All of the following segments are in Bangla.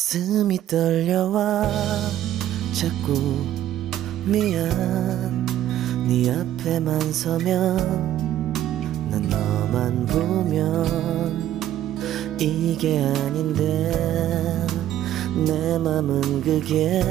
가슴이 떨려와 자꾸 미안 네 앞에만 서면 난 너만 보면 이게 아닌데 내 맘은 그게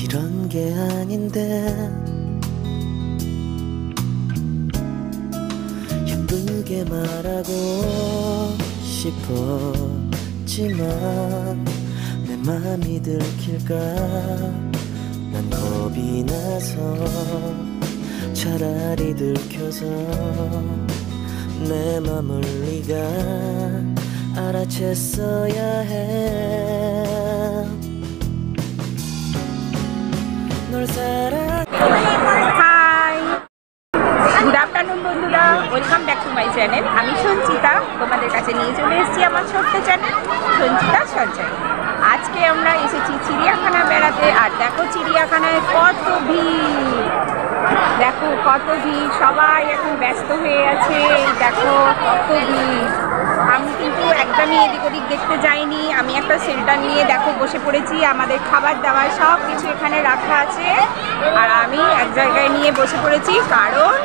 이런 게 아닌데 예쁘게 말하고 싶었지만 내 맘이 들킬까 난 겁이 나서 차라리 들켜서 내 맘을 네가 알아챘어야 해 널 사랑 হাই গুড আফটারনুন বন্ধুরা, welcome back to my channel. আমি সঞ্চিতা, তোমাদের কাছে নিয়ে চলে এসেছি আমার ছোট্ট চ্যানেল সঞ্চিতা সঞ্চয়। আজকে আমরা এসেছি চিড়িয়াখানা বেড়াতে। আর দেখো চিড়িয়াখানায় কত ভিড়, দেখো কত ভিড়, সবাই এখন ব্যস্ত হয়ে আছে। দেখো কত ভিড়। আমি কিন্তু একদমই এদিক ওদিক দেখতে যাইনি, আমি একটা শেল্টার নিয়ে দেখো বসে পড়েছি। আমাদের খাবার দাবার সব কিছু এখানে রাখা আছে আর আমি এক জায়গায় নিয়ে বসে পড়েছি, কারণ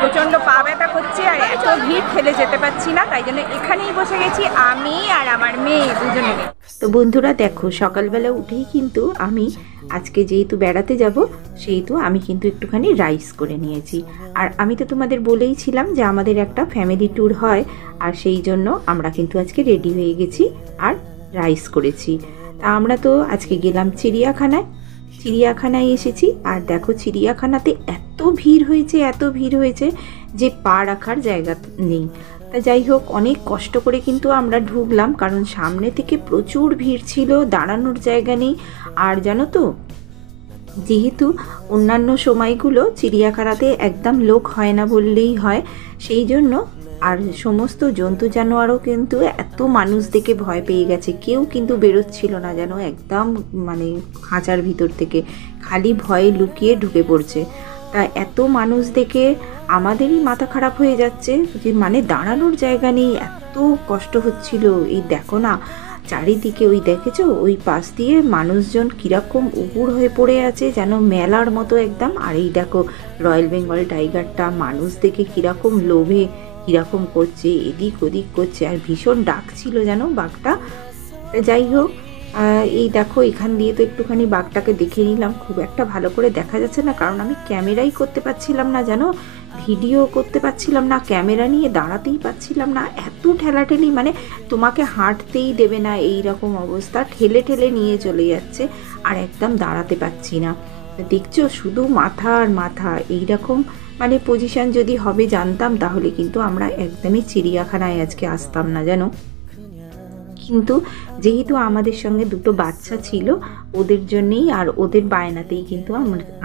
প্রচণ্ড পা ব্যথা করছে আর এত ভিড় ঠেলে যেতে পারছি না, তাই জন্য এখানেই বসে গেছি আমি আর আমার মেয়ে দুজনে। তো বন্ধুরা দেখো, সকালবেলা উঠেই কিন্তু আমি আজকে যেহেতু বেড়াতে যাব সেহেতু আমি কিন্তু একটুখানি রাইস করে নিয়েছি। আর আমি তো তোমাদের বলেইছিলাম যে আমাদের একটা ফ্যামিলি ট্যুর হয়, আর সেই জন্য আমরা কিন্তু আজকে রেডি হয়ে গেছি আর রাইস করেছি। তা আমরা তো আজকে গেলাম চিড়িয়াখানায় এসেছি। আর দেখো চিড়িয়াখানাতে এত ভিড় হয়েছে যে পা রাখার জায়গা নেই। তা যাই হোক, অনেক কষ্ট করে কিন্তু আমরা ঢুকলাম, কারণ সামনে থেকে প্রচুর ভিড় ছিল, দাঁড়ানোর জায়গা নেই। আর জানো তো, যেহেতু অন্যান্য সময়গুলো চিড়িয়াখানাতে একদম লোক হয় না বললেই হয়, সেই জন্য আর সমস্ত জন্তু জানোয়ারও কিন্তু এত মানুষ দেখে ভয় পেয়ে গেছে, কেউ কিন্তু বেরোচ্ছিল না, যেন একদম মানে খাঁচার ভিতর থেকে খালি ভয়ে লুকিয়ে ঢুকে পড়ছে। তা এত মানুষ দেখে আমাদেরই মাথা খারাপ হয়ে যাচ্ছে যে মানে দাঁড়ানোর জায়গা নেই, এত কষ্ট হচ্ছিল। এই দেখো না চারিদিকে, ওই দেখেছো ওই পাশ দিয়ে মানুষজন কীরকম উপুড় হয়ে পড়ে আছে, যেন মেলার মতো একদম। আর এই দেখো রয়্যাল বেঙ্গল টাইগারটা মানুষ দেখে কীরকম লোভে কীরকম করছে, এদিক ওদিক করছে, আর ভীষণ ডাকছিল যেন বাঘটা। যাই হোক, এই দেখো এখান দিয়ে তো একটুখানি বাঘটাকে দেখে নিলাম, খুব একটা ভালো করে দেখা যাচ্ছে না, কারণ আমি ক্যামেরাই করতে পারছিলাম না, যেন ভিডিও করতে পারছিলাম না, ক্যামেরা নিয়ে দাঁড়াতেই পারছিলাম না, এত ঠেলাঠেলি, মানে তোমাকে হাঁটতেই দেবে না এই রকম অবস্থা, ঠেলে ঠেলে নিয়ে চলে যাচ্ছে আর একদম দাঁড়াতে পারছি না। দেখছো শুধু মাথা আর মাথা, এইরকম মানে পজিশন যদি হবে জানতাম তাহলে কিন্তু আমরা একদমই চিড়িয়াখানায় আজকে আসতাম না জানো। কিন্তু যেহেতু আমাদের সঙ্গে দুটো বাচ্চা ছিল, ওদের জন্যেই আর ওদের বায়নাতেই কিন্তু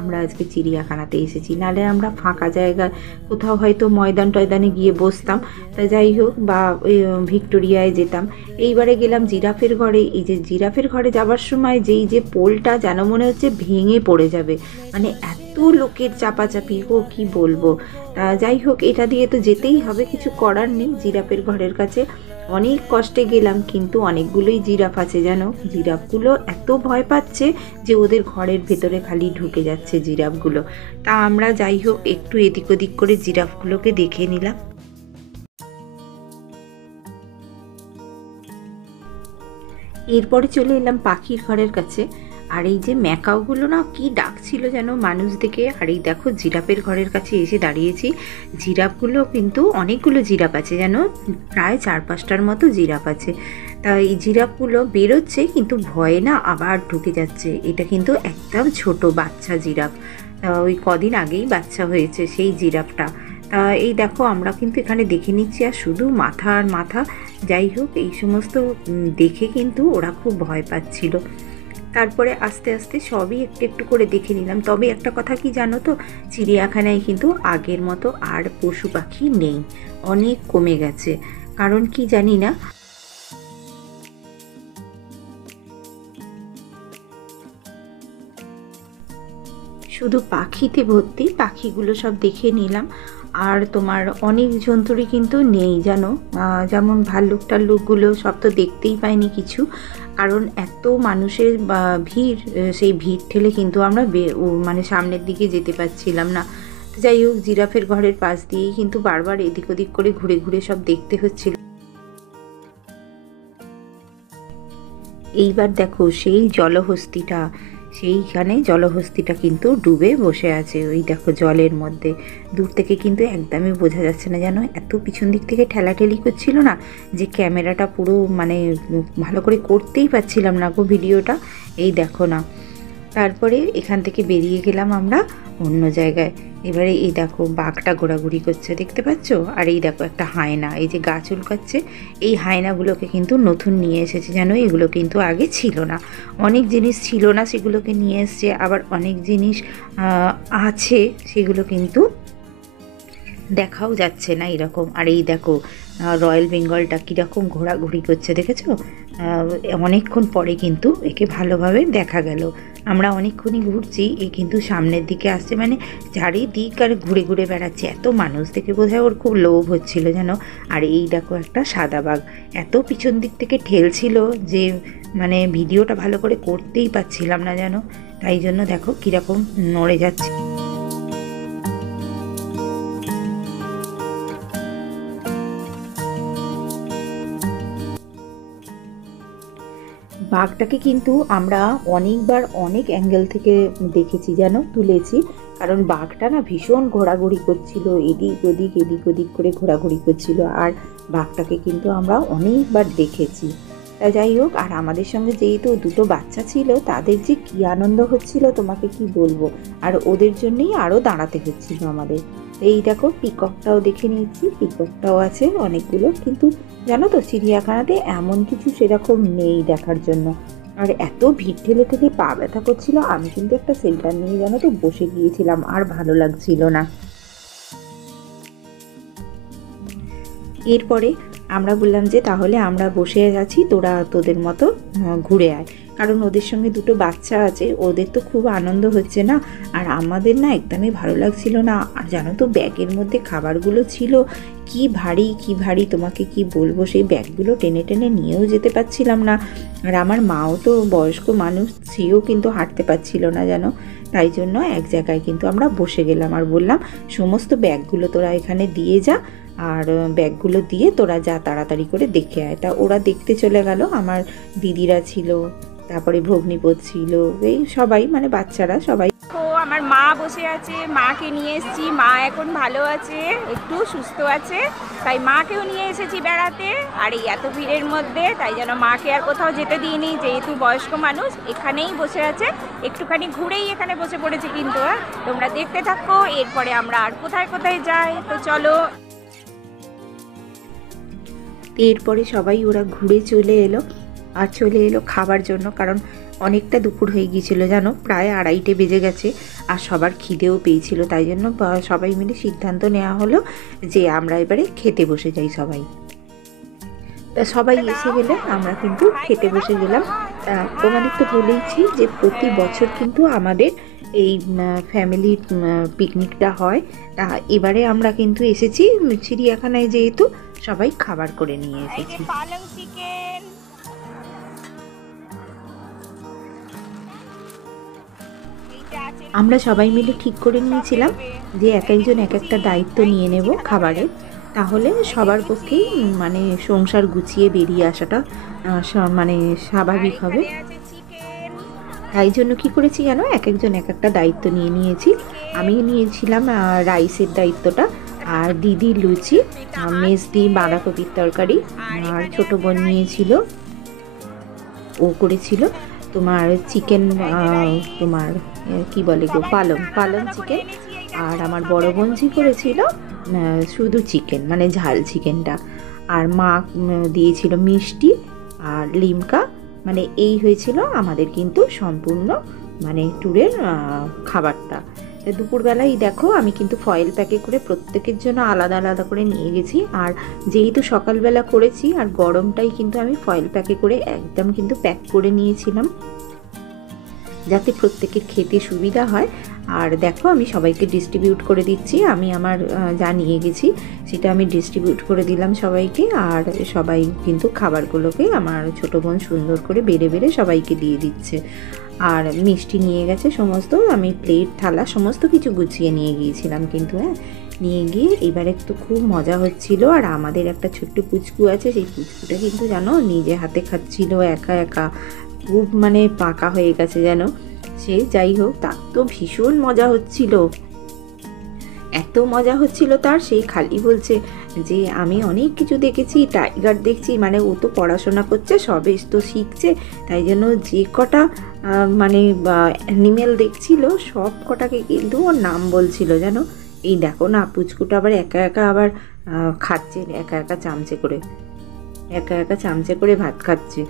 আমরা আজকে চিড়িয়াখানাতে এসেছি, নাহলে আমরা ফাঁকা জায়গায় কোথাও হয়তো ময়দান টয়দানে গিয়ে বসতাম। তা যাই হোক, বা ওই ভিক্টোরিয়ায় যেতাম। এইবারে গেলাম জিরাফের ঘরে। এই যে জিরাফের ঘরে যাবার সময় যেই যে পোলটা যেন মনে হচ্ছে ভেঙে পড়ে যাবে, মানে এত লোকের চাপাচাপি, ও কি বলবো। তা যাই হোক, এটা দিয়ে তো যেতেই হবে, কিছু করার নেই। জিরাফের ঘরের কাছে অনেক কষ্টে গেলাম, কিন্তু অনেকগুলোই জিরাফ আছে জানো। জিরাফগুলো এত ভয় পাচ্ছে যে ওদের ঘরের ভেতরে খালি ঢুকে যাচ্ছে জিরাফগুলো। তা আমরা যাই হোক একটু এদিক ওদিক করে জিরাফগুলোকে দেখে নিলাম। এরপরে চলে এলাম পাখির ঘরের কাছে। আর এই যে ম্যাকাওগুলো না কি ডাকছিল যেন মানুষ দেখে। আর এই দেখো জিরাফের ঘরের কাছে এসে দাঁড়িয়েছি। জিরাফগুলো কিন্তু অনেকগুলো জিরাফ আছে যেন, প্রায় 4-5টার মতো জিরাফ আছে। তা এই জিরাফগুলো বেরোচ্ছে কিন্তু ভয়ে না আবার ঢুকে যাচ্ছে। এটা কিন্তু একদম ছোট বাচ্চা জিরাফ, ওই কদিন আগেই বাচ্চা হয়েছে সেই জিরাফটা। তা এই দেখো আমরা কিন্তু এখানে দেখে নিচ্ছি, আর শুধু মাথা আর মাথা। যাই হোক, এই সমস্ত দেখে কিন্তু ওরা খুব ভয় পাচ্ছিল। তারপরে আস্তে আস্তে সবই একটু একটু করে দেখে নিলাম। তবে একটা কথা কি জানো তো, চিড়িয়াখানায় কিন্তু আগের মতো আর পশু পাখি নেই, অনেক কমে গেছে। কারণ কি জানি না, শুধু পাখিতে ভর্তি। পাখিগুলো সব দেখে নিলাম। আর তোমার অনেক জন্তুরই কিন্তু নেই জানো, যেমন ভাল্লুক টাল্লুকগুলো সব তো দেখতেই পাইনি কিছু, কারণ এত মানুষের ভিড়, সেই ভিড় ঠেলে কিন্তু আমরা মানে সামনের দিকে যেতে পারছিলাম না। যাই হোক, জিরাফের ঘরের পাশ দিয়েই কিন্তু বারবার এদিক ওদিক করে ঘুরে ঘুরে সব দেখতে হচ্ছিল। এইবার দেখো সেই জলহস্তিটা, সেইখানে জলহস্তিটা কিন্তু ডুবে বসে আছে, ওই দেখো জলের মধ্যে। দূর থেকে কিন্তু একদমই বোঝা যাচ্ছে না জানো, এত পিছন দিক থেকে ঠেলাঠেলি করছিল না যে ক্যামেরাটা পুরো মানে ভালো করে করতেই পারছিলাম না গো ভিডিওটা। এই দেখো না, তারপরে এখান থেকে বেরিয়ে গেলাম আমরা অন্য জায়গায়। এবারে এই দেখো বাঘটা ঘোরাঘুরি করছে, দেখতে পাচ্ছ? আর এই দেখো একটা হায়না, এই যে গাছ উল্কাচ্ছে, এই হায়নাগুলোকে কিন্তু নতুন নিয়ে এসেছে জানো, এগুলো কিন্তু আগে ছিল না। অনেক জিনিস ছিল না, সেগুলোকে নিয়ে এসছে, আবার অনেক জিনিস আছে সেগুলো কিন্তু দেখাও যাচ্ছে না এরকম। আর এই দেখো রয়্যাল বেঙ্গলটা কীরকম ঘোরাঘুরি করছে, দেখেছো? অনেকক্ষণ পরে কিন্তু একে ভালোভাবে দেখা গেল। আমরা অনেকক্ষণই ঘুরছি, এ কিন্তু সামনের দিকে আসছে, মানে চারিদিক আর ঘুরে ঘুরে বেড়াচ্ছে। এত মানুষ দেখে বোধহয় ওর খুব লোভ হচ্ছিল যেন। আর এই দেখো একটা সাদা বাঘ, এত পিছন দিক থেকে ঠেলছিল যে মানে ভিডিওটা ভালো করে করতেই পারছিলাম না যেন, তাই জন্য দেখো কীরকম নড়ে যাচ্ছে। বাঘটাকে কিন্তু আমরা অনেকবার অনেক অ্যাঙ্গেল থেকে দেখেছি যেন, তুলেছি, কারণ বাঘটা না ভীষণ ঘোরাঘুরি করছিল, এদিক ওদিক করে ঘোরাঘুরি করছিল। আর বাঘটাকে কিন্তু আমরা অনেকবার দেখেছি। তা যাই হোক, আর আমাদের সঙ্গে যেহেতু দুটো বাচ্চা ছিল, তাদের যে কী আনন্দ হচ্ছিল তোমাকে কি বলবো, আর ওদের জন্যই আরও দাঁড়াতে হচ্ছিল আমাদের। এই দেখো পিককটাও দেখে নিয়েছি, পিককটাও আছে অনেকগুলো, কিন্তু জানো তো চিড়িয়াখানাতে এমন কিছু সেরকম নেই দেখার জন্য। আর এত ভিড় ঠেলে ঠেলে পা ব্যথা করছিল, আমি কিন্তু একটা সেন্টার নিয়ে জানো তো বসে গিয়েছিলাম, আর ভালো লাগছিল না। এরপরে আমরা বললাম যে তাহলে আমরা বসে আছি, তোরা তোদের মতো ঘুরে আয়, কারণ ওদের সঙ্গে দুটো বাচ্চা আছে, ওদের তো খুব আনন্দ হচ্ছে না, আর আমাদের না একদমই ভালো লাগছিল না। আর জানো তো ব্যাগের মধ্যে খাবারগুলো ছিল কি ভারী তোমাকে কি বলবো, সেই ব্যাগগুলো টেনে টেনে নিয়েও যেতে পারছিলাম না। আর আমার মাও তো বয়স্ক মানুষ, সেও কিন্তু হাঁটতে পারছিল না জানো, তাই জন্য এক জায়গায় কিন্তু আমরা বসে গেলাম আর বললাম সমস্ত ব্যাগগুলো তোরা এখানে দিয়ে যা, আর ব্যাগগুলো দিয়ে তোরা যা তাড়াতাড়ি করে দেখে আয়। তা ওরা দেখতে চলে গেল, আমার দিদিরা ছিল, তারপরে ভগ্নিপোত ছিল, এই সবাই মানে বাচ্চারা সবাই। তো আমার মা বসে আছে, মাকে নিয়ে এসেছি, মা এখন ভালো আছে, একটু সুস্থ আছে, তাই মাকেও নিয়ে এসেছি বেড়াতে। আর এই এত ভিড়ের মধ্যে তাই যেন মাকে আর কোথাও যেতে দিইনি, যেহেতু বয়স্ক মানুষ এখানেই বসে আছে, একটুখানি ঘুরেই এখানে বসে পড়েছে। কিন্তু তোমরা দেখতে থাকো, এরপরে আমরা আর কোথায় কোথায় যাই, তো চলো। এরপরে সবাই ওরা ঘুরে চলে এলো খাবার জন্য, কারণ অনেকটা দুপুর হয়ে গিয়েছিল জানো, প্রায় 2:30 বেজে গেছে, আর সবার খিদেও পেয়েছিল, তাই জন্য সবাই মিলে সিদ্ধান্ত নেওয়া হলো যে আমরা এবারে খেতে বসে যাই সবাই। তা সবাই এসে গেলে আমরা কিন্তু খেতে বসে গেলাম। তোমাদের তো বলেইছি যে প্রতি বছর কিন্তু আমাদের এই ফ্যামিলি পিকনিকটা হয়। তা এবারে আমরা কিন্তু এসেছি চিড়িয়াখানায়, যেহেতু সবাই খাবার করে নিয়ে এসেছি। পালং চিকেন, আমরা সবাই মিলে ঠিক করে নিয়েছিলাম যে এক একজন এক একটা দায়িত্ব নিয়ে নেব খাবারের, তাহলে সবার পক্ষেই মানে সংসার গুছিয়ে বেরিয়ে আসাটা মানে স্বাভাবিক হবে। তাই জন্য কী করেছি জানো, এক একজন এক একটা দায়িত্ব নিয়ে নিয়েছি। আমি নিয়েছিলাম রাইসের দায়িত্বটা, আর দিদি লুচি, মেজদি বাঁধাকপির তরকারি, আর ছোটো বোন নিয়েছিল, ও করেছিল তোমার চিকেন, তোমার কি বলে গো, পালং চিকেন। আর আমার বড় বোনজি করেছিল শুধু চিকেন, মানে ঝাল চিকেনটা। আর মা দিয়েছিল মিষ্টি আর লিমকা। মানে এই হয়েছিল আমাদের কিন্তু সম্পূর্ণ মানে ট্যুরের খাবারটা। দুপুরবেলায় দেখো আমি কিন্তু ফয়েল প্যাকে করে প্রত্যেকের জন্য আলাদা আলাদা করে নিয়ে গেছি, আর যেহেতু সকালবেলা করেছি আর গরমটাই কিন্তু আমি ফয়েল প্যাকে করে একদম কিন্তু প্যাক করে নিয়েছিলাম। যাতে প্রত্যেকের খেতে সুবিধা হয়। আর দেখো আমি সবাইকে ডিস্ট্রিবিউট করে দিচ্ছি, আমি আমার যা নিয়ে গেছি সেটা আমি ডিস্ট্রিবিউট করে দিলাম সবাইকে। আর সবাই কিন্তু খাবারগুলোকে আমার ছোটো বোন সুন্দর করে বেড়ে বেড়ে সবাইকে দিয়ে দিচ্ছে। আর মিষ্টি নিয়ে গেছে সমস্ত, আমি প্লেট থালা সমস্ত কিছু গুছিয়ে নিয়ে গিয়েছিলাম কিন্তু নিয়ে গিয়ে এবারে তো খুব মজা হচ্ছিল। আর আমাদের একটা ছোট্ট পুচকু আছে, সেই পুচকুটা কিন্তু জানো নিজে হাতে খাচ্ছিল একা একা, খুব মানে পাকা হয়ে গেছে যেন সে। যাই হোক, তার তো ভীষণ মজা হচ্ছিল, এত মজা হচ্ছিল তার, সেই খালি বলছে যে আমি অনেক কিছু দেখেছি, টাইগার দেখছি, মানে ও তো পড়াশোনা করছে, সবে তো শিখছে, তাই জন্য যে কটা মানে অ্যানিমেল দেখছিল সব কটাকে কিন্তু ওর নাম বলছিল যেন। এই দেখো না, পুচকুটা আবার একা একা আবার খাচ্ছে, একা একা চামচে করে ভাত খাচ্ছে।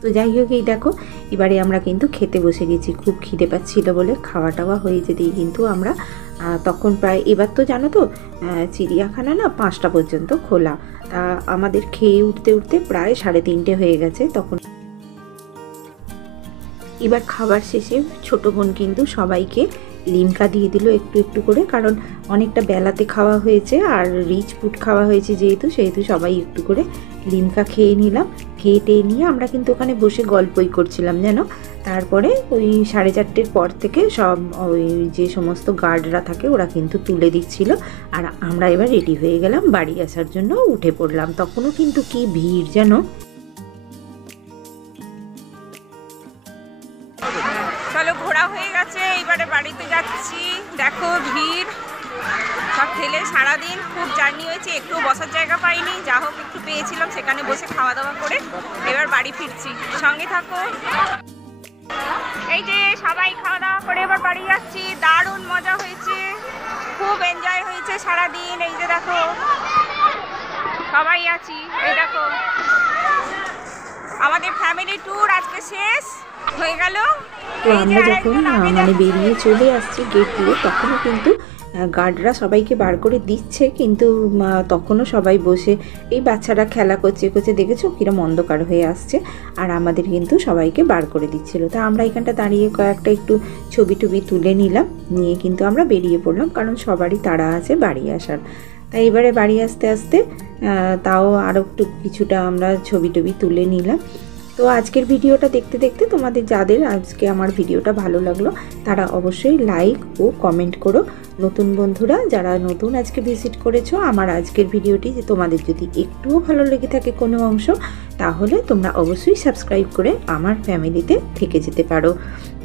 তো যাই হোক, এই দেখো এবারে আমরা কিন্তু খেতে বসে গেছি, খুব খিদে পাচ্ছিল বলে। খাওয়া টাওয়া হয়ে যেতেই কিন্তু আমরা তখন প্রায়, এবার তো জানো তো চিড়িয়াখানা না 5টা পর্যন্ত খোলা, তা আমাদের খেয়ে উঠতে উঠতে প্রায় 3:30 হয়ে গেছে তখন। এবার খাবার শেষে ছোটো বোন কিন্তু সবাইকে লিমকা দিয়ে দিল একটু একটু করে, কারণ অনেকটা বেলাতে খাওয়া হয়েছে আর রিচ ফুড খাওয়া হয়েছে সেহেতু সবাই একটু করে লিমকা খেয়ে নিলাম। খেয়ে টেয়ে নিয়ে আমরা কিন্তু ওখানে বসে গল্পই করছিলাম যেন। তারপরে ওই 4:30 পর থেকে সব ওই যে সমস্ত গার্ডরা থাকে ওরা কিন্তু তুলে দিচ্ছিল, আর আমরা এবার রেডি হয়ে গেলাম বাড়ি আসার জন্য, উঠে পড়লাম। তখনও কিন্তু কি ভিড় যেন। চলো, ঘোরা হয়ে গেছে, এইবারে বাড়িতে যাচ্ছি। দেখো ভিড় সব ঠেলে, সারাদিন খুব জার্নি হয়েছে, একটু বসার জায়গা পাইনি, যা হোক একটু পেয়েছিলাম, সেখানে বসে খাওয়া দাওয়া করে এবার বাড়ি ফিরছি। সঙ্গে থাকো। এই যে সবাই খাওয়া দাওয়া করে এবার বাড়ি যাচ্ছি, দারুণ মজা হয়েছে, খুব এনজয় হয়েছে সারাদিন। এই যে দেখো সবাই আছি, এই দেখো আমাদের ফ্যামিলি ট্যুর আজকে শেষ হয়ে গেল। তো আমরা যখন মানে বেরিয়ে চলে আসছি গেট দিয়ে, তখনও কিন্তু গার্ডরা সবাইকে বার করে দিচ্ছে, কিন্তু তখনও সবাই বসে এই বাচ্চারা খেলা করছে দেখেছো কিরম অন্ধকার হয়ে আসছে, আর আমাদের কিন্তু সবাইকে বার করে দিচ্ছিল। তা আমরা এখানটা দাঁড়িয়ে কয়েকটা একটু ছবি টবি তুলে নিলাম, নিয়ে কিন্তু আমরা বেরিয়ে পড়লাম, কারণ সবারই তাড়া আছে বাড়ি আসার। তাই এবারে বাড়ি আসতে আসতে তাও আরও একটু কিছুটা আমরা ছবি টবি তুলে নিলাম। তো আজকের ভিডিওটা দেখতে দেখতে তোমাদের যাদের আজকে আমার ভিডিওটা ভালো লাগলো তারা অবশ্যই লাইক ও কমেন্ট করো। নতুন বন্ধুরা যারা নতুন আজকে ভিজিট করেছো আমার আজকের ভিডিওটি, যে তোমাদের যদি একটুও ভালো লেগে থাকে কোনো অংশ, তাহলে তোমরা অবশ্যই সাবস্ক্রাইব করে আমার ফ্যামিলিতে থেকে যেতে পারো।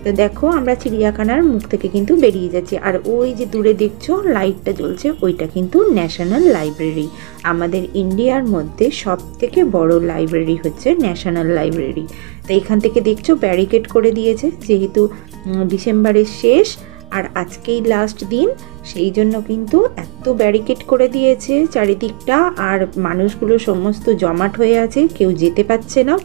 তো দেখো আমরা চিড়িয়াখানার মুখ থেকে কিন্তু বেরিয়ে যাচ্ছি, আর ওই যে দূরে দেখছো লাইটটা জ্বলছে ওইটা কিন্তু ন্যাশনাল লাইব্রেরি। আমাদের ইন্ডিয়ার মধ্যে সবথেকে বড় লাইব্রেরি হচ্ছে ন্যাশনাল লাইব্রেরি। তো এখান থেকে দেখছো ব্যারিকেড করে দিয়েছে, যেহেতু ডিসেম্বরের শেষ আর আজকেই লাস্ট দিন, সেই জন্য কিন্তু এত ব্যারিকেড করে দিয়েছে চারিদিকটা, আর মানুষগুলো সমস্ত জমাট হয়ে আছে, কেউ যেতে পারছে না,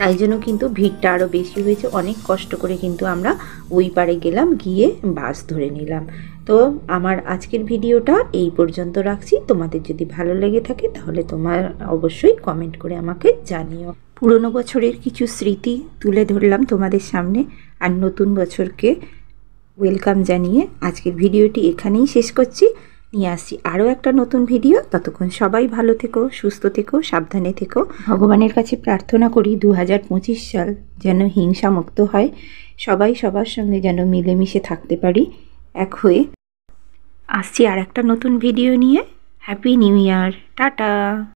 তাই জন্য কিন্তু ভিড়টা আরও বেশি হয়েছে। অনেক কষ্ট করে কিন্তু আমরা ওই পারে গেলাম, গিয়ে বাস ধরে নিলাম। তো আমার আজকের ভিডিওটা এই পর্যন্ত রাখছি। তোমাদের যদি ভালো লেগে থাকে তাহলে তোমার অবশ্যই কমেন্ট করে আমাকে জানিও। পুরনো বছরের কিছু স্মৃতি তুলে ধরলাম তোমাদের সামনে, আর নতুন বছরকে ওয়েলকাম জানিয়ে আজকের ভিডিওটি এখানেই শেষ করছি। নিয়ে আসছি আরও একটা নতুন ভিডিও। ততক্ষণ সবাই ভালো থেকো, সুস্থ থেকো, সাবধানে থেকো। ভগবানের কাছে প্রার্থনা করি 2025 সাল যেন হিংসামুক্ত হয়, সবাই সবার সঙ্গে যেন মিলেমিশে থাকতে পারি এক হয়ে। আসছি আর একটা নতুন ভিডিও নিয়ে। Happy new year, tata.